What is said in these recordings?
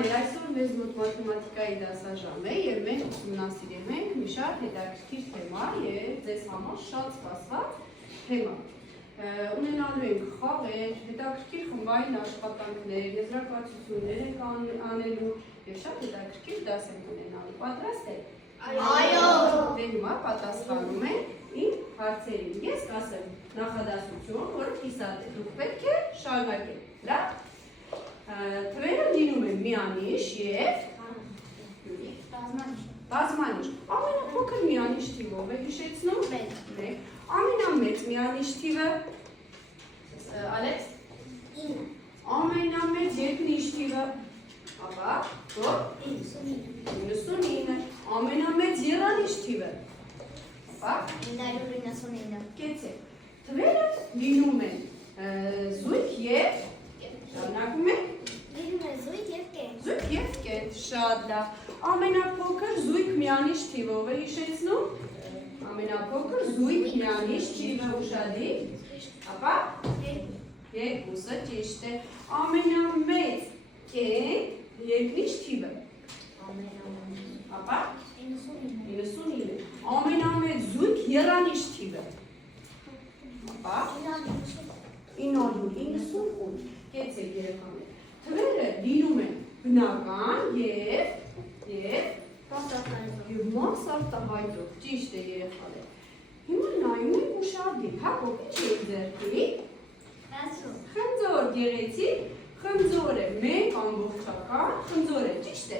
Ջաններ, այսօր մեզ մոտ մաթեմատիկայի դասաժամ է եւ մենք ուսումնասիրում ենք մի շատ հետաքրքիր թեմա եւ ձեզ համար շատ սպասված թեմա։ Ունենալու ենք խաղեր, հետաքրքիր խմբային աշխատանքներ, եզրակացություններ ենք անելու եւ շատ հետաքրքիր դաս ենք ունենալու։ Պատրաստ եք։ Այո։ Դե հիմա պատասխանում ենք իմ հարցերին։ Ես կասեմ նախադասություն, որը կիսատ է։ Դուք պետք է շարունակեք։ Լավ։ Թվերը լինում են միանիշ և բազմանիշ։ Ամենափոքր միանիշ թիվով է հիշեցնում։ Մեկ։ Ամենամեծ միանիշ թիվը Ալեքս 9։ Ամենամեծ երկնիշ թիվը ապա 99։ Ամենամեծ եռանիշ թիվը ապա 999։ Կեցեք։ Թվերը լինում են զույգ և շարունակում ենք Զույգ և կետ։ Զույգ և կետ, շատ լավ։ Ամենափոքր զույգ միանիշ թիվով է հիշեցնում։ Ամենափոքր զույգ միանիշ թիվը ուշադիր։ Ապա երկուսը ճիշտ է։ Ամենամեծ կետ երկնիշ թիվը։ Ապա 99։ Ամենամեծ զույգ եռանիշ թիվը։ Ապա 998։ Կեցեք երեխաներ։ Թվերը լինում են բնական և մասարտահայտով, ճիշտ է երեխաներ։ Հիմա նայում ենք ուշադիր, հակով ինչ է ձեռքի։ Խնձոր գեղեցիկ, խնձոր է մեկ ամբողջական, խնձոր է, ճիշտ է։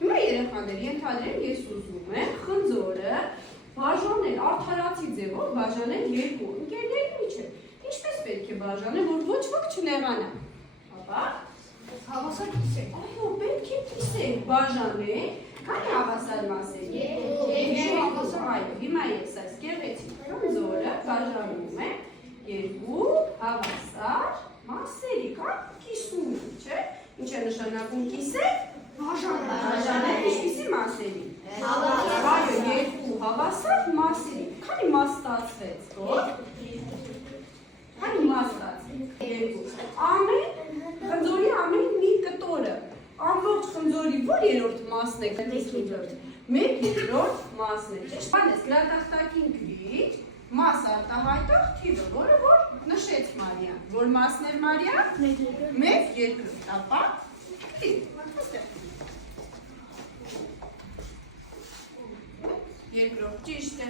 Հիմա երեխաներ, ենթադրեմ ես ուզում եմ խնձորը բաժանել արդարացի ձևով, բաժանել երկու ընկերների միջև։ Ինչպես պետք է բաժանել, որ ոչ ոք չնեղանա։ Ապա Հավասար կիսեք։ Այո, պետք է կիսեք, բաժանեք, քանի հավասար մասերի։ Այո, հիմա ես այս գեղեցիկ խնձորը բաժանում եմ երկու հավասար մասերի, կամ կիսում, չէ՞։ Ինչ է նշանակում կիսեք։ Բաժանել ինչպիսի մասերի։ Այո, երկու հավասար մասերի։ Քանի մաս ստացվեց, որ։ Քանի մաս ստացվեց։ Երկու։ Խնձորի ամեն մի կտորը ամբողջ խնձորի որ երրորդ մասն է գտնվում։ Մեկ երրորդ մասն է։ Ճիշտ։ Բանես գրատախտակին գրիչ մաս արտահայտող թիվը, որը որ նշեց Մարիան։ Որ մասն էր Մարիա։ Մեկ երկրորդ։ Ապա երկրորդ ճիշտ է։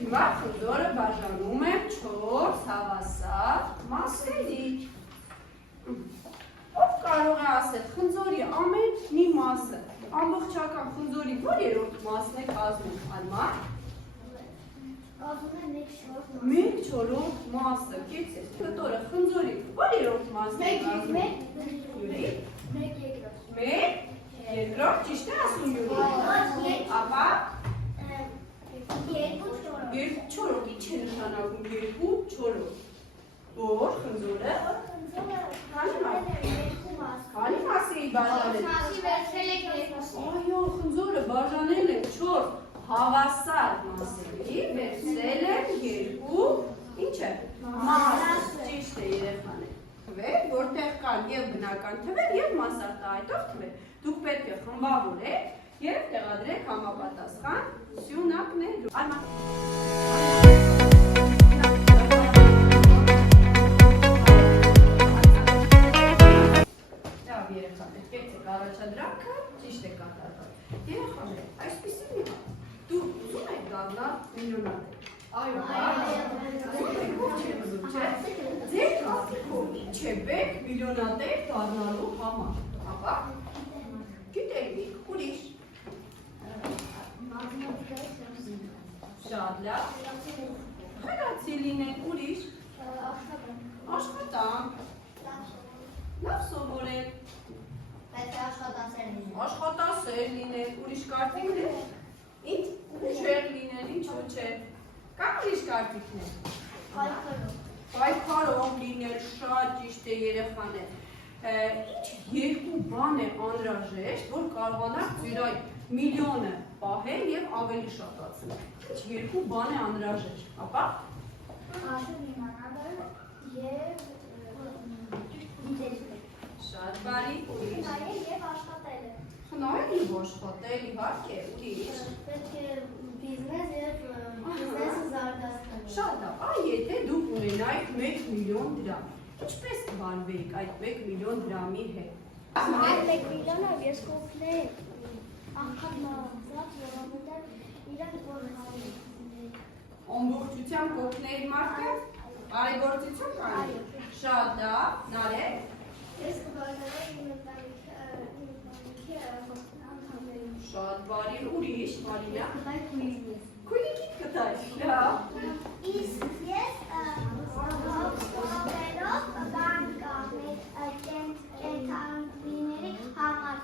Հիմա խնձորը բաժանում եմ 4 հավասար մասերի։ Ով կարող է ասել խնձորի ամեն մի մասը, ամբողջական խնձորի որ երրորդ մասն է կազմում, Արման։ Մեկ չորրորդ մասը, կեցեք, կտորը խնձորի որ երրորդ մասն է կազմում։ Մեկ երկրորդ, ճիշտ է ասում Յուրի։ Ապա երկու չորրորդ, ինչ է նշանակում երկու չորրորդ։ Որ խնձորը քանի մասի բաժանել։ Այո, խնձորը բաժանել է 4 հավասար մասերի, վերցրել եմ երկու, ինչ է, մաս, ճիշտ է երեխաներ։ Թվեր, որտեղ կան և բնական թվեր, և մասարտահայտող թվեր։ Դուք պետք է խմբավորեք և տեղադրեք համապատասխան սյունակներում։ Արման։ Երեխաներ, կեցեք առաջադրանքը ճիշտ է կատարվել։ Երեխաներ, այսպիսի մի հատ, դուք ուզում եք դառնալ միլիոնատեր։ Այո, ով չէ ուզում, չէ։ Ձեր կարծիքով ինչ է պետք միլիոնատեր դառնալու համար։ Ապա գիտելիք, ուրիշ։ Շատ լավ։ Խելացի լինեք, ուրիշ։ Աշխատանք։ Լավ սովորեք։ Աշխատասեր լինեք, ուրիշ կարծիքներ։ Ինչ ուժեղ լինել, ինչու՞ չէ։ Կան ուրիշ կարծիքներ։ Պայքարող լինել, շատ ճիշտ է երեխաներ։ Ինչ երկու բան է անհրաժեշտ, որ կարողանաք ձեր այդ միլիոնը պահել և ավելի շատացնել։ Ինչ երկու բան է անհրաժեշտ։ Ապա Շատ բարի, ուրիշ։ Նայել և աշխատել է։ նայել և աշխատել, իհարկե, ուրիշ։ Պետք է բիզնես և բիզնեսը զարգացնել։ Շատ լավ, եթե դուք ունենայիք 1 միլիոն դրամ, ինչպես կվարվեիք այդ 1 միլիոն դրամի հետ։ Այդ 1 միլիոնը ես կօգնեի աղքատ մարդկանց, որովհետև իրենք որ Ամբողջությամբ կօգնեիր մարդկանց, բարեգործություն կանեիր։ Շատ լավ, Նարեկ։ Ես կբաժանեի իմ ընտանիքի անդամներին։ Շատ բարի, ուրիշ, Մարինա։ Կտայի քույրիկից։ Քույրիկիդ կտայր, լավ։ Իսկ ես հողերով բան կամեի կենթանիների համար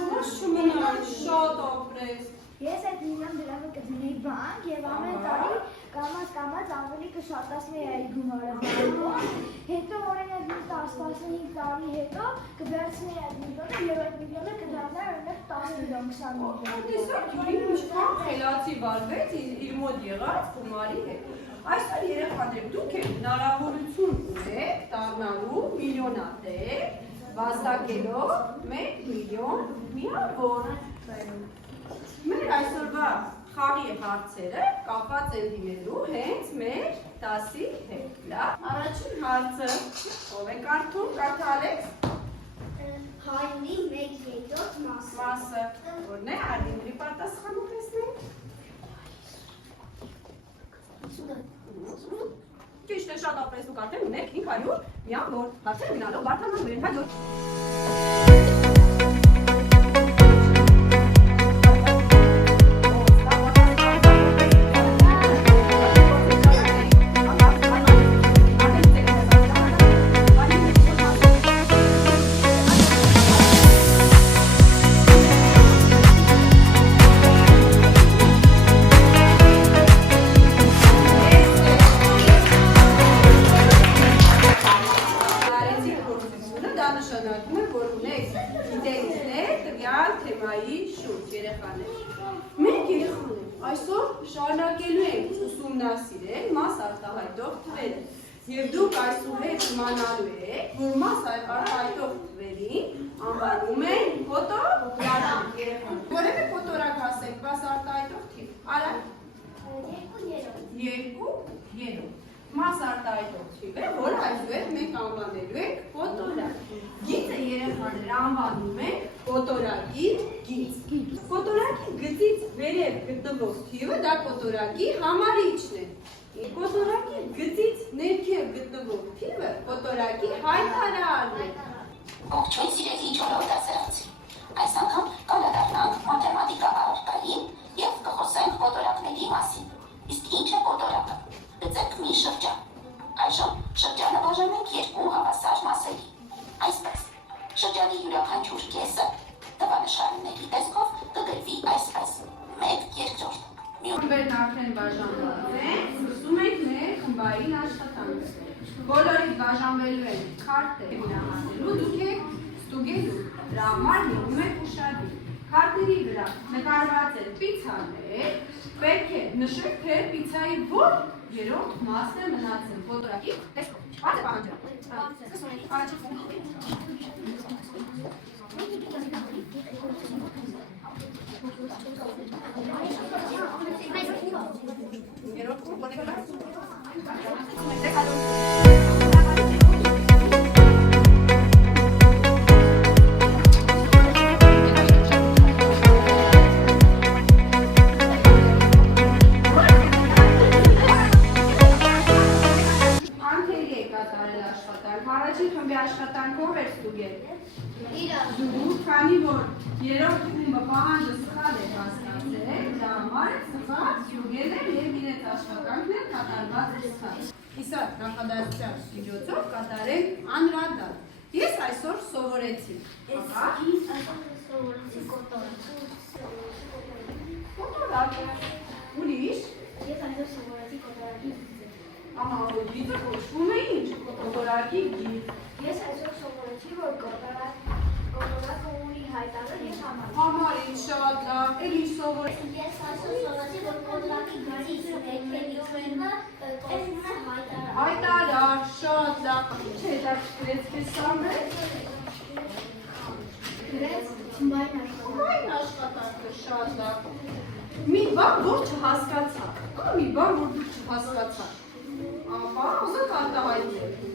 Ո՞չ չմնաց, շատ ապրես։ Ես այդ միլիոն դրամը կդնեի բանկ և ամեն տարի կամաց ավելի կշատացնեի այդ գումարը բանկում, հետո օրինակ 10-15 տարի հետո կվերցնեի այդ միլիոնը և այդ միլիոնը կդառնար օրինակ 10 միլիոն, 20 միլիոն։ Տեսակ Յուրին ինչքան խելացի վարվեց իր մոտ եղած գումարի հետ։ Այսօր երեխաներ, դուք եք հնարավորություն ունեք դառնալու միլիոնատեր, վաստակելով 1 միլիոն միավոր։ Մեր այսօրվա խաղի հարցերը կապված են լինելու հենց մեր դասի հետ։ Լավ, առաջին հարցը ով է կարդում, կարդալեք։ Հայնի 1/3 մասը։ Մասը որն է, Արտեմիրի պատասխանում տեսնենք։ Ճիշտ է, շատ ապրես ու կարդեմ ունեք 500 միավոր։ Հարցերը գնալով բարդանանում են, հաջորդ։ Շարունակելու ենք ուսումնասիրել մաս արտահայտող թվերը և դուք այսուհետ իմանալու եք, որ մաս արտահայտող թվերին անվանում են կոտորակ։ Որևէ կոտորակ ասեք, մաս արտահայտող թիվ։ Արա։ 2/3։ Մաս արտահայտող թիվ է, որ այսուհետ մենք անվանելու ենք կոտորակ։ Գիծը երեխաներ անվանում են կոտորակի գիծ։ Կոտորակի գծից վերև գտնվող թիվը դա կոտորակի համարիչն է։ Կոտորակի գծից ներքև գտնվող թիվը կոտորակի հայտարարն է։ Ողջույն սիրելի 4-րդ դասարանցի։ Այս անգամ կանդրադառնանք մաթեմատիկա առարկային և կխոսենք կոտորակների մասին։ Իսկ ինչ է կոտորակը։ Գծենք մի շրջան։ Այժմ շրջանը բաժանենք երկու հավասար մասերի։ Այսպես, շրջանի յուրաքանչյուր կեսը տվանշանների տեսքով կգրվի այսպես. 1/2։ Խմբերն արդեն բաժանված են, սկսում ենք մեր խմբային աշխատանքը։ Բոլորից բաժանվելու են քարտեր հրահանելու, դուք եք ստուգելու, դրա համար եղում եք ուշադիր։ Քարտերի վրա նկարված են պիցաներ, պետք է նշեք, թե պիցայի որ երրորդ մասն է մնացել կոտորակի տեսքով։ Բաց է Առաջին խմբի աշխատանքով էր ստուգել։ Դու, քանի որ երրորդ խումբը պահանջը սխալ է հասկացել, դրա համար սխալ ստուգել է և իրենց աշխատանքն էլ կատարված է սխալ։ Իսկ նախադասության միջոցով կատարենք անդրադարձ։ Ես այսօր սովորեցի։ Ես այսօր սովորեցի կոտորակ։ Ուրիշ։ Ես այսօր սովորեցի կոտորակի գիծը։ Ահա, գիծը կոչվում է ինչ, կոտորակի գիծ։ Ես այսօր սովորեցի, որ կոտորակը ունի հայտարար և համարիչ։ Համարիչ, շատ լավ, էլի սովորեցի։ Ես այսօր սովորեցի, որ կոտորակի գծից ներքևից մենը կոչվում է հայտարար։ Հայտարար, շատ Չէ, դա գրեց քեզ Սամվել։ Գրեց թմբային Այն աշխատանքը շատ լավ։ Մի բան, որ չհասկացա։ Մի բան, որ դու չհասկացա։ Ահա, ուզեք արտահայտել։